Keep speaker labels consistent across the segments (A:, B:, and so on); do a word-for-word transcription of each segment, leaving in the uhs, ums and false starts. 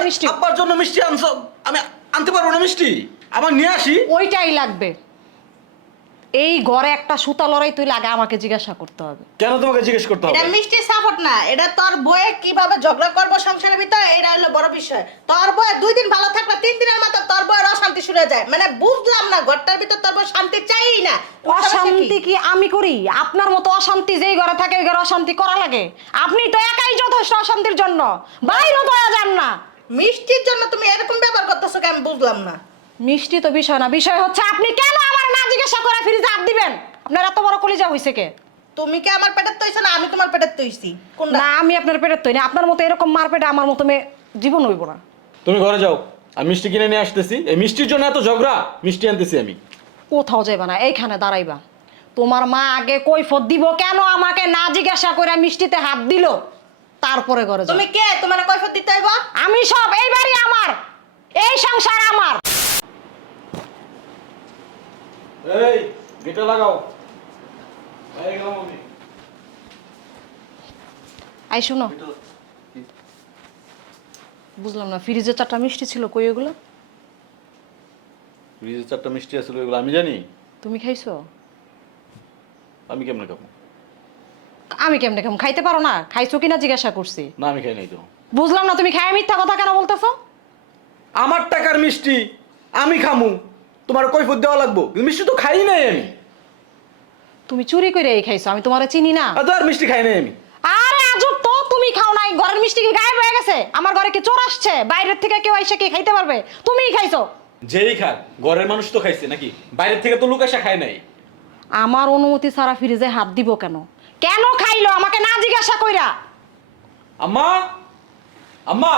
A: মিষ্টি।
B: আব্বার জন্য মিষ্টি আনছো, আমি আনতে পারবো না মিষ্টি? আমার নিয়ে আসি।
A: ওইটাই লাগবে। এই ঘরে একটা সুতা লড়াই তুই লাগে আমাকে জিজ্ঞাসা করতে হবে।
B: কেন তোমাকে জিজ্ঞেস করতে হবে?
C: এটা মিষ্টি সাপোর্ট না, এটা তোর বয়ে কিভাবে ঝগড়া করবো সংসারের ভিতরে, এটা হলো বড় বিষয়। তোর বয়ে দুই দিন ভালো থাকলে তিন দিনের মাথা তোর বয়ের অশান্তি শুরু হয়ে যায়। মানে বুঝলাম না, ঘরটার ভিতর তোর বয়ে শান্তি চাই না।
A: অশান্তি কি আমি করি? আপনার মতো অশান্তি যেই ঘরে থাকে ওই ঘরে অশান্তি করা লাগে? আপনি তো একাই যথেষ্ট অশান্তির জন্য, বাইরে তো যান না।
C: মিষ্টির জন্য তুমি এরকম ব্যবহার করতেছো কি আমি বুঝলাম না।
A: মিষ্টি তো বিষয় না, বিষয় হচ্ছে আপনি কেন আমার না জিজ্ঞাসা করে ফ্রিজে হাত দিবেন? আপনার এত বড় কলিজা হইছে কে?
C: তুমি কি আমার পেটের তৈছো না আমি তোমার পেটের তৈছি? কোনটা?
A: না, আমি আপনার পেটের তৈরি। আপনার মতো এরকম মার পেটে আমার মতো মেয়ে জীবন হইব না।
B: তুমি ঘরে যাও, আমি মিষ্টি কিনে নিয়ে আসতেছি। এই মিষ্টির জন্য এত ঝগড়া, মিষ্টি আনতেছি আমি।
A: কোথাও যাইবা না, এইখানে দাঁড়াইবা। তোমার মা আগে কৈফত দিব কেন আমাকে না জিজ্ঞাসা করে মিষ্টিতে হাত দিল, তারপরে ঘরে যাও।
C: তুমি কে? তোমার কৈফিয়ত দিতে হইব?
A: আমি সব, এই বাড়ি আমার, এই সংসার আমার।
B: এই গেটে লাগাও। এই গেলাম আমি।
A: আই শোনো, বুঝলাম না, ফ্রিজে চারটা মিষ্টি ছিল, কই ওগুলো?
B: ফ্রিজে চারটা মিষ্টি আছে, ওইগুলো আমি জানি।
A: তুমি খাইছো?
B: আমি কেমনে খাবো?
A: আমি কেমনে খাম? খাইতে পারো না? খাইছো কিনা জিজ্ঞাসা করছি।
B: না আমি খাই নাই তো।
A: বুঝলাম না, তুমি খাই মিথ্যা কথা কেন বলতেছো?
B: আমার টাকার মিষ্টি আমি খামু, তোমার কৈফত দেওয়া লাগবো? কিন্তু মিষ্টি তো খাই নাই আমি।
A: তুমি চুরি করে এই খাইছো, আমি তোমারে চিনি না।
B: আর তো আর মিষ্টি খাই নাই আমি।
A: আরে আজব তো, তুমি খাও নাই? ঘরের মিষ্টি কি গায়েব হয়ে গেছে? আমার ঘরে কি চোর আসছে? বাইরের থেকে কেউ এসে কি খাইতে পারবে? তুমিই খাইছো।
B: যেই খাক, ঘরের মানুষ তো খাইছে নাকি? বাইরের থেকে তো লোক এসে খায় নাই।
A: আমার অনুমতি ছাড়া ফ্রিজে হাত দিব কেন? কেন খাইলো আমাকে না জিজ্ঞাসা কইরা?
B: আম্মা, আম্মা,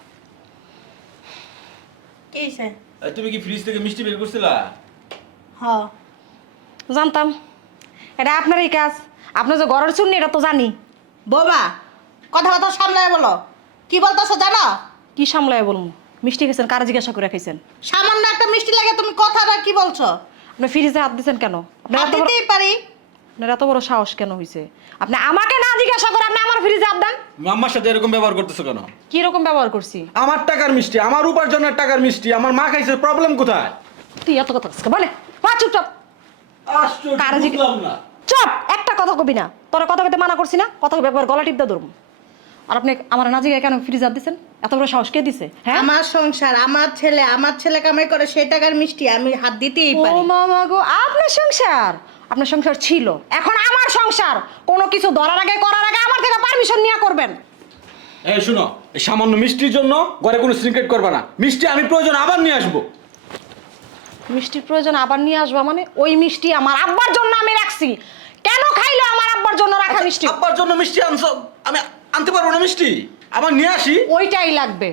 C: কি হইছে?
B: এই তুমি কি ফ্রিজ থেকে মিষ্টি বের করছিলা?
C: হ্যাঁ
A: জানতাম এটা আপনারই কাজ। আপনি যে ঘরের চুন্নি এটা তো জানি।
C: বোমা, কথা কথা সামলায় বলো। কি বলতেছো জানো?
A: কি সামলায় বলবো? মিষ্টি খেয়েছেন, কারা জিজ্ঞাসা করে খাইছেন?
C: সামান্য একটা মিষ্টি লাগে তুমি কথাটা কি বলছো?
A: আপনি ফ্রিজে হাত দিচ্ছেন কেন? আপনার
C: হাত
A: এত বড়-
C: দিতেই পারি।
A: আপনার এত বড় সাহস কেন হয়েছে? আপনি আমাকে না জিজ্ঞাসা করে আপনি আমার ফ্রিজে হাত দেন?
B: আম্মার সাথে এরকম ব্যবহার করতেছো কেন?
A: কি রকম ব্যবহার করছি?
B: আমার টাকার মিষ্টি, আমার উপার্জনের টাকার মিষ্টি, আমার মা খাইছে, প্রবলেম কোথায়?
A: তুই এত কথা বলছিস? বলে মা চুপচাপ।
B: আশ্চর্য,
A: কারা জিজ্ঞে-
B: বুঝলাম না।
A: চুপ, একটা কথা কবি না। তোরা কথা কইতে মানা করছি না? কথা কবি একবার গলা টিপতে ধরবো। আর আপনি আমার না জিজ্ঞাসা কেন ফ্রিজে হাত দিচ্ছেন? এত বড় সাহস কে দিছে? হ্যাঁ,
C: আমার সংসার, আমার ছেলে, আমার ছেলে কামাই করে সেই টাকার মিষ্টি আমি হাত দিতেই
A: ও
C: পারি।
A: মামা গো, আপনার সংসার? আপনার সংসার ছিল, এখন আমার সংসার। কোনো কিছু ধরার আগে করার আগে আমার থেকে পারমিশন নিয়ে করবেন।
B: এই শুনো, এই সামান্য মিষ্টির জন্য ঘরে কোনো সিনক্রেট করবে না। মিষ্টি আমি প্রয়োজন আবার নিয়ে আসবো।
A: মিষ্টির প্রয়োজন আবার নিয়ে আসবা মানে? ওই মিষ্টি আমার আব্বার জন্য আমি রাখছি। কেন খাইলো আমার আব্বার জন্য রাখা মিষ্টি?
B: আব্বার জন্য মিষ্টি আনছো, আমি আনতে পারবো না মিষ্টি? আমার নিয়ে আসি।
A: ওইটাই লাগবে।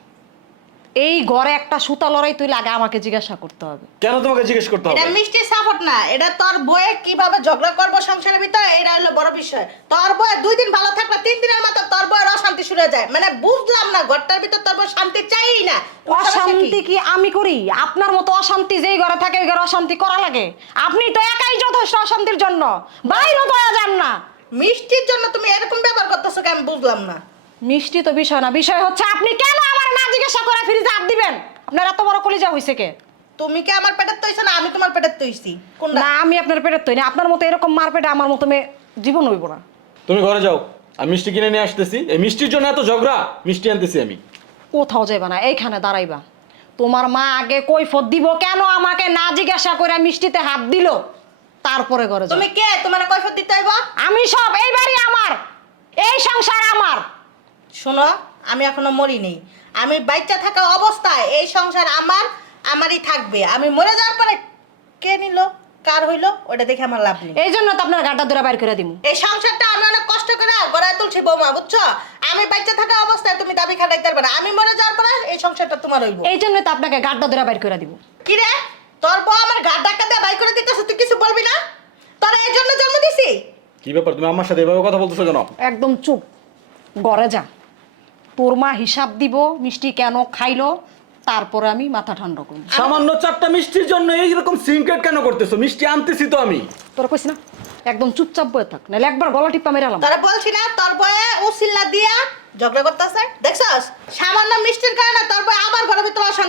A: এই ঘরে একটা সুতা লড়াই তুই লাগে আমাকে জিজ্ঞাসা করতে হবে।
B: কেন তোমাকে জিজ্ঞেস করতে হবে?
C: এটা মিষ্টি সাপোর্ট না, এটা তোর বয়ে কিভাবে ঝগড়া করবো সংসারের ভিতরে, এটা হলো বড় বিষয়। তোর বয়ে দুই দিন ভালো থাকলে তিন দিনের মাথা তোর বয়ের অশান্তি শুরু হয়ে যায়। মানে বুঝলাম না, ঘরটার ভিতর তোর বয়ে শান্তি চাই না।
A: অশান্তি কি আমি করি? আপনার মতো অশান্তি যেই ঘরে থাকে ওই ঘরে অশান্তি করা লাগে? আপনি তো একাই যথেষ্ট অশান্তির জন্য, বাইরে তো যান না।
C: মিষ্টির জন্য তুমি এরকম ব্যবহার করতেছো কি আমি বুঝলাম না।
A: মিষ্টি তো বিষয় না, বিষয় হচ্ছে আপনি কেন আমার না জিজ্ঞাসা করে ফ্রিজে হাত দিবেন? আপনার এত বড় কলিজা হইছে কে?
C: তুমি কি আমার পেটের তৈছো না আমি তোমার পেটের তৈছি? কোনটা?
A: না, আমি আপনার পেটের তৈরি। আপনার মতো এরকম মার পেটে আমার মতো মেয়ে জীবন হইব না।
B: তুমি ঘরে যাও, আমি মিষ্টি কিনে নিয়ে আসতেছি। এই মিষ্টির জন্য এত ঝগড়া, মিষ্টি আনতেছি আমি।
A: কোথাও যাইবা না, এইখানে দাঁড়াইবা। তোমার মা আগে কৈফত দিব কেন আমাকে না জিজ্ঞাসা করে মিষ্টিতে হাত দিল, তারপরে ঘরে যাও।
C: তুমি কে? তোমার কৈফিয়ত দিতে হইব?
A: আমি সব, এই বাড়ি আমার, এই সংসার আমার।
C: শোনো, আমি এখনো মরি নেই। আমি বাচ্চা থাকা অবস্থায় এই সংসার আমার, আমারই থাকবে। আমি মরে যাওয়ার পরে কে নিল, কার হইলো, ওটা দেখে আমার লাভ নেই।
A: এই জন্য তো আপনার গাড্ডা ধরে বাইর করে দিব।
C: এই সংসারটা আমি অনেক কষ্ট করে গড়ায় তুলছি বৌমা, বুঝছো? আমি বাচ্চা থাকা অবস্থায় তুমি দাবি খাটাইতে পারবে না। আমি মরে যাওয়ার পরে এই সংসারটা তোমার হইব।
A: এই জন্য তো আপনাকে গাড্ডা ধরে বাইর করে দিব।
C: কি রে, তোর বউ আমার গা ডাক্কা দিয়ে বাই করে দিতেছ, তুই কিছু বলবি না? তোরা এই জন্য জন্ম দিছি?
B: কি ব্যাপার, তুমি আমার সাথে এভাবে কথা বলতেছো কেন?
A: একদম চুপ, ঘরে যা। তোর মা হিসাব দিব মিষ্টি কেন খাইলো, তারপরে আমি মাথা ঠান্ডা করব।
B: সামান্য চারটা মিষ্টির জন্য এইরকম সিনক্রেট কেন করতেছো? মিষ্টি আনতেছি তো আমি।
A: তোরা কইস না একদম চুপচাপ বয়ে থাক, নাহলে একবার গলা টিপা মেরালাম।
C: তোরা বলছি না তোর বয়ে উসিল্লা দিয়া ঝগড়া করতেছে? দেখছস, সামান্য মিষ্টির কারণে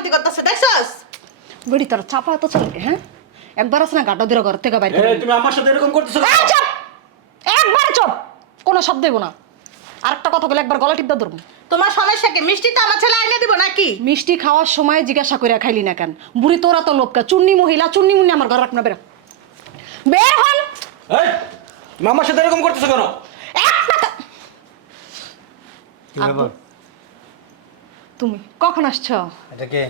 C: করতেছে দেখছস?
A: বেড়ি তোর চাপা এত চলে হ্যাঁ? একবার আছে না গাড্ডা দিয়ে ঘর থেকে বাইরে
B: এই, তুমি আমার সাথে এরকম করতেছো কেন?
A: চুপ, একবার চুপ, কোনো শব্দ দেবো না। আরেকটা কথা বলে একবার গলা টিপটা ধরবো।
C: তোমার সমস্যা কি? মিষ্টি তো আমার ছেলে আইনে দিব নাকি?
A: মিষ্টি খাওয়ার সময় জিজ্ঞাসা করে খাইলি না কেন? বুড়ি তোরা তো লোকটা চুন্নি মহিলা, চুন্নি মুন্নি আমার ঘর রাখ না, বের হ। বের হন।
B: এই, তুমি আমার সাথে এরকম করতেছো কেন?
A: একটা কা-
D: কি ব্যাপার?
A: তুমি কখন আসছো?
D: এটা কে?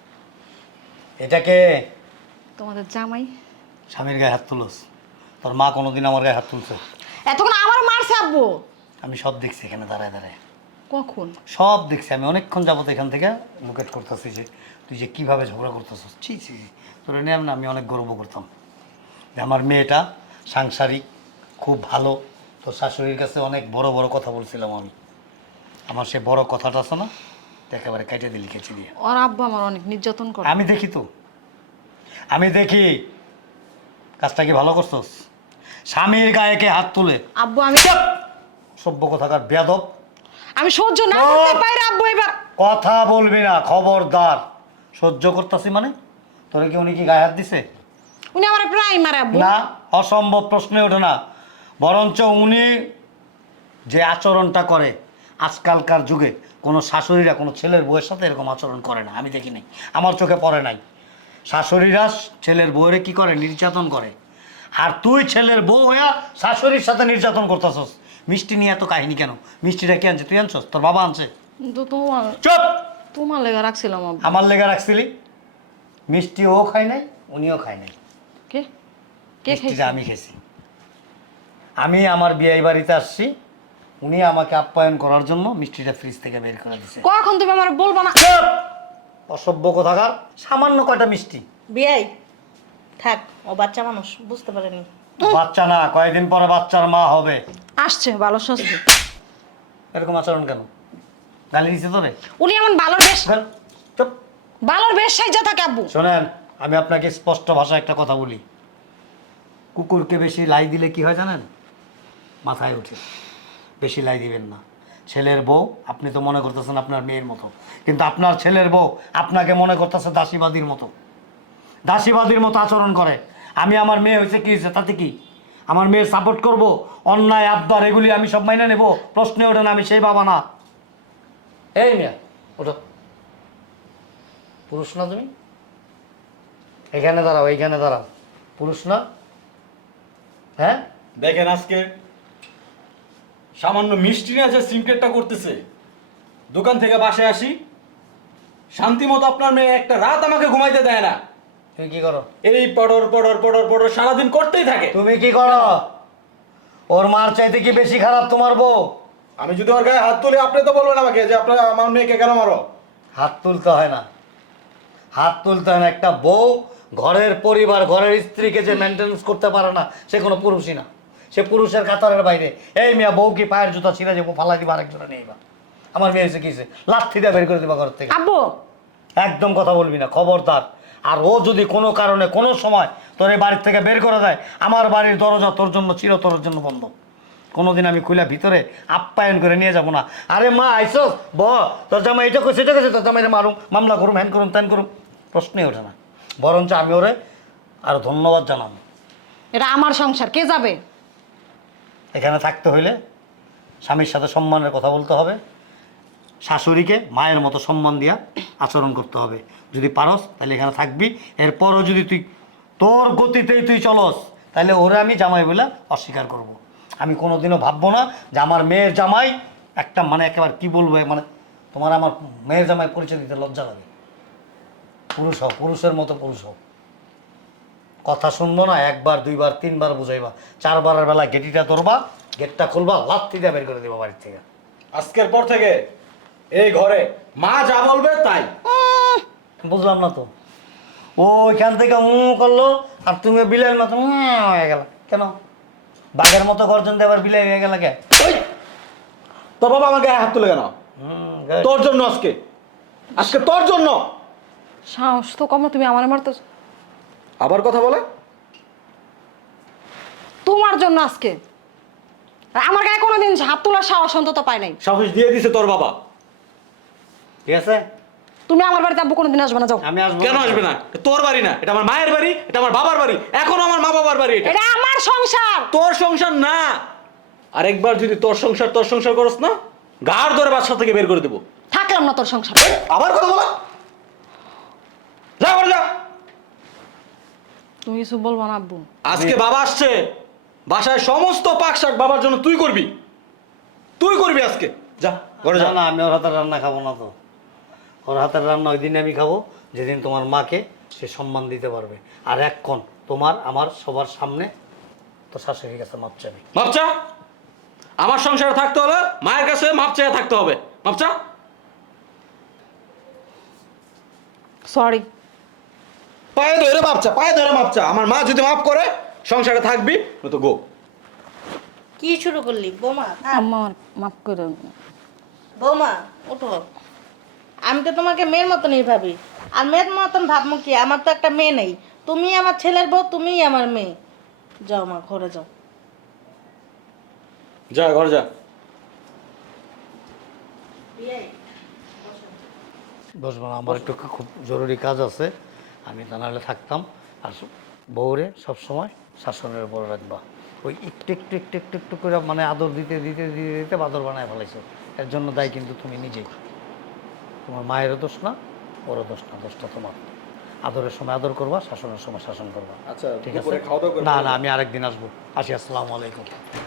D: এটা কে?
A: তোমাদের জামাই।
D: স্বামীর গায়ে হাত তুলস? তোর মা কোনোদিন আমার গায়ে হাত তুলছে?
A: এতক্ষণ আমার মারছে আব্বু।
D: আমি সব দেখছি এখানে দাঁড়ায় দাঁড়ায়,
A: কখন?
D: সব দেখছি। আমি অনেকক্ষণ যাবত এখান থেকে লোকেট করতেছি যে তুই যে কীভাবে ঝগড়া করতেছিস। ছি ছি, তোর নিয়ে না আমি অনেক গর্ব করতাম যে আমার মেয়েটা সাংসারিক, খুব ভালো। তোর শাশুড়ির কাছে অনেক বড় বড় কথা বলছিলাম আমি। আমার সে বড় কথাটা আছে না, তো একেবারে কেটে দিলি, কেটে দিয়ে।
A: ওর আব্বু আমার অনেক নির্যাতন করে।
D: আমি দেখি তো, আমি দেখি কাজটা কি ভালো করছস? স্বামীর গায়ে কে হাত তুলে?
A: আব্বু আমি
D: সভ্য কথাকার বেয়াদব,
A: আমি সহ্য না করতে পারি আব্বু এবার।
D: কথা বলবি না, খবরদার। সহ্য করতেছি মানে? তোরে কি উনি কি গায়ে হাত দিছে?
A: উনি আমার প্রায় মারে আব্বু।
D: না, অসম্ভব, প্রশ্নই ওঠে না। বরঞ্চ উনি যে আচরণটা করে আজকালকার যুগে কোনো শাশুড়িরা কোনো ছেলের বউয়ের সাথে এরকম আচরণ করে না। আমি দেখি নাই, আমার চোখে পড়ে নাই। শাশুড়িরা ছেলের বউয়েরে কি করে? নির্যাতন করে। আর তুই ছেলের বউ হইয়া শাশুড়ির সাথে নির্যাতন করতেছস। মিষ্টি নিয়ে এত কাহিনী কেন? মিষ্টিটা কে আনছে? তুই আনছস? তোর বাবা আনছে?
A: তো তোমার
D: চুপ!
A: তোমার লেগে রাখছিলাম আব্বু।
D: আমার লেগে রাখছিলি? মিষ্টি ও খায় নাই, উনিও খায় নাই।
A: কে কে
D: মিষ্টিটা
A: খাইছে?
D: আমি খেয়েছি। আমি আমার বিয়ে বাড়িতে আসছি, উনি আমাকে আপ্যায়ন করার জন্য মিষ্টিটা ফ্রিজ থেকে বের করে দিছে।
A: কখন তুমি আমার বলবো না?
D: চুপ! অসভ্য কথাকার, সামান্য কয়টা মিষ্টি।
C: বিয়াই থাক, ও বাচ্চা মানুষ বুঝতে পারেনি।
D: বাচ্চা না, কয়েকদিন পরে বাচ্চার মা হবে।
A: আসছে ভালো সস্তি।
D: এরকম আচরণ কেন? গালি দিছে তোরে?
A: উনি এমন ভালোর বেশ
D: বের, চুপ!
A: ভালোর বেশ সাইজা থাকে আব্বু।
D: শোনেন, আমি আপনাকে স্পষ্ট ভাষায় একটা কথা বলি। কুকুরকে বেশি লাই দিলে কি হয় জানেন? মাথায় ওঠে। বেশি লাই দিবেন না। ছেলের বউ আপনি তো মনে করতেছেন আপনার মেয়ের মতো, কিন্তু আপনার ছেলের বউ আপনাকে মনে করতেছে দাসীবাদীর মতো। দাসীবাদীর মতো আচরণ করে। আমি আমার মেয়ে হয়েছে কি হয়েছে তাতে কি? আমার মেয়ের সাপোর্ট করব? অন্যায় আবদার এগুলি আমি সব মাইনে নেব? প্রশ্নে ওঠে না, আমি সেই বাবা না। এই মেয়ে ওঠো। পুরুষ না তুমি? এখানে দাঁড়াও, এইখানে দাঁড়াও। পুরুষ না? হ্যাঁ?
B: দেখেন আজকে সামান্য মিষ্টি না যে সিমকেটটা করতেছে। দোকান থেকে বাসায় আসি, শান্তি মতো আপনার মেয়ে একটা রাত আমাকে ঘুমাইতে দেয় না।
D: তুমি কি করো?
B: এই পড়র পড়র পড়র পড়র সারাদিন করতেই থাকে।
D: তুমি কি করো? ওর মার চাইতে কি বেশি খারাপ তোমার বউ?
B: আমি যদি ওর গায়ে হাত তুলি, আপনি তো বলবেন আমাকে যে আপনার আমার মেয়েকে কেন মারো?
D: হাত তুলতে হয় না, হাত তুলতে হয় না। একটা বউ ঘরের পরিবার, ঘরের স্ত্রীকে যে মেনটেন্স করতে পারে না, সে কোনো পুরুষই না। সে পুরুষের কাতারের বাইরে। এই মিয়া, বউ কি পায়ের জুতা ছিঁড়ে যাবো, ফালাই দিবা, আরেকজনে নেইবা? আমার মেয়ে হয়েছে কিসে? লাথি দিয়ে বের করে দিবা ঘর থেকে।
A: আব্বু
D: একদম কথা বলবি না, খবরদার। আর ও যদি কোনো কারণে কোনো সময় তোর এই বাড়ির থেকে বের করে দেয়, আমার বাড়ির দরজা তোর জন্য চিরতরের জন্য বন্ধ। কোনোদিন আমি খুলে ভিতরে আপ্যায়ন করে নিয়ে যাব না। আরে মা আইসো, ব তোর জামা এটা কইছে, এটা কইছে, তোর জামাইরে মারুম, মামলা করুম, হ্যান করুম, ত্যান করুম, প্রশ্নই ওঠে না। বরঞ্চ আমি ওরে আরো ধন্যবাদ জানাবো।
A: এটা আমার সংসার, কে যাবে?
D: এখানে থাকতে হইলে স্বামীর সাথে সম্মানের কথা বলতে হবে, শাশুড়িকে মায়ের মতো সম্মান দিয়া আচরণ করতে হবে। যদি পারস তাহলে এখানে থাকবি। এরপরও যদি তুই তোর গতিতেই তুই চলস, তাহলে ওরে আমি জামাই বলে অস্বীকার করব। আমি কোনোদিনও ভাববো না যে আমার মেয়ের জামাই একটা, মানে একেবারে কি বলবো, মানে তোমার আমার মেয়ের জামাই পরিচয় দিতে লজ্জা লাগে। পুরুষ হও, পুরুষের মতো পুরুষ হও। কথা শুনবো না, একবার দুইবার তিনবার বুঝাইবা, চারবারের বেলা গেটিটা ধরবা, গেটটা খুলবা, লাথি দিয়ে বের করে দেবা বাড়ির থেকে।
B: আজকের পর থেকে এই ঘরে মা যা বলবে তাই।
D: বুঝলাম না তো। ও ওইখান থেকে উ করলো আর তুমি বিলের মতো উঁ হয়ে গেল কেন? বাঘের মতো গর্জন দিয়ে আবার বিলাই হয়ে গেল কে?
B: ওই, তোর বাবা আমার গায়ে হাত তুলে কেন?
D: হুম, good.
B: তোর জন্য আজকে, আজকে তোর জন্য।
A: সাহস তো কম, তুমি আমার মারতে।
B: আবার কথা বলে?
A: তোমার জন্য আজকে। আর আমার গায়ে কোনোদিন হাত তোলার সাহস অন্তত পায় নাই।
B: সাহস দিয়ে দিছে তোর বাবা।
D: ঠিক আছে,
A: তুমি আমার বাড়িতে আব্বু কোনোদিন আসবে না, যাও।
D: আমি আসবো
B: কেন আসবে না? তোর বাড়ি না, এটা আমার মায়ের বাড়ি, এটা আমার বাবার বাড়ি, এখন আমার মা বাবার বাড়ি এটা।
A: এটা আমার সংসার।
B: তোর সংসার না। আরেকবার যদি তোর সংসার তোর সংসার করস না, গাড় ধরে বাসা থেকে বের করে দেবো।
A: থাকলাম না তোর সংসার।
B: আবার কথা বলা, যা ঘরে যা।
A: তুমি কিছু বলবো না আব্বু?
B: আজকে বাবা আসছে, বাসায় সমস্ত পাক শাক বাবার জন্য তুই করবি, তুই করবি আজকে। যা ঘরে যা।
D: না না, আমি ওর হাতের রান্না খাবো না তো। ওর হাতের রান্না ওই দিন আমি খাবো যেদিন তোমার মাকে সে সম্মান দিতে পারবে। আর এক্ষণ তোমার আমার সবার সামনে তো শাশুড়ির কাছে মাপ চাবি।
B: মাপ চা। আমার সংসারে থাকতে হলে মায়ের কাছে মাপ চেয়ে থাকতে হবে। মাপ চা।
A: সরি।
B: পায়ে ধরে মাপ চা, পায়ে ধরে মাপ চা। আমার মা যদি মাপ করে সংসারে থাকবি, তো গো।
C: কি শুরু করলি বৌমা? থাক।
A: আম্মা মাফ করে দাও।
C: বৌমা ওঠো, আমি তো তোমাকে মেয়ের মতনই ভাবি। আর মেয়ের মতন ভাববো কি, আমার তো একটা মেয়ে নেই। তুমি আমার ছেলের বউ, তুমিই আমার মেয়ে। যাও মা, ঘরে যাও।
B: যা ঘরে যা।
D: বসবো না, আমার একটু খুব জরুরি কাজ আছে, আমি তা নাহলে থাকতাম। আর বউরে সবসময় শাসনের উপর রাখবা। ওই একটু একটু একটু একটু একটু করে মানে আদর দিতে দিতে দিতে দিতে বাদর বানায় ফেলাইছো। এর জন্য দায়ী কিন্তু তুমি নিজেই। তোমার মায়েরও দোষ না, ওরও দোষ না, দোষটা তোমার। আদরের সময় আদর করবা, শাসনের সময় শাসন করবা।
B: আচ্ছা,
D: ঠিক আছে?
B: দুপুরে খাওয়া দাওয়া করে
D: না
B: ফেলবো।
D: না, আমি আরেকদিন আসবো। আসি, আসসালামু আলাইকুম।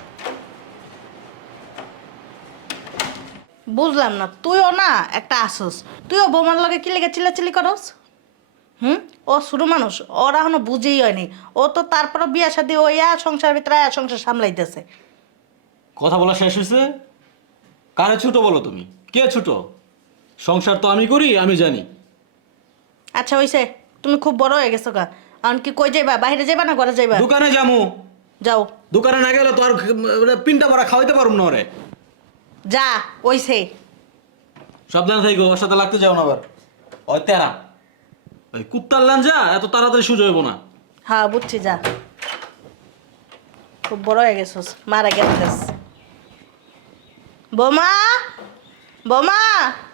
C: বুঝলাম না, তুইও না একটা আসস, তুইও বৌমার লগে কি লেগে চিল্লাচিল্লি করস? হুম, ও শুরু মানুষ, ওরা এখনো বুঝেই হয়নি। ও তো তারপরে বিয়া শাদী হইয়া সংসার ভিতরে আয়া সংসার সামলাইতেছে।
B: কথা বলা শেষ হয়েছে? কারে ছোট বলো তুমি? কে ছোট? সংসার তো আমি করি, আমি জানি।
C: আচ্ছা হইছে, তুমি খুব বড় হয়ে গেছো গা। এখন কি কই যাইবা? বাইরে যাইবা না ঘরে যাইবা?
B: দোকানে যামু।
C: যাও।
B: দোকানে না গেলে তো আর পিনটা ভরা খাওয়াইতে পারুম না ওরে।
C: যা, ওইছে।
B: সাবধানে থাকো, ওর সাথে লাগতে যাও না আবার। ওই তেরা, ওই কুত্তার লাঞ্জা এত তাড়াতাড়ি সুযোগ হইব না।
C: হ্যাঁ বুঝছি, যা। খুব বড় হয়ে গেছোস, মারা গেছিস। বোমা, বোমা।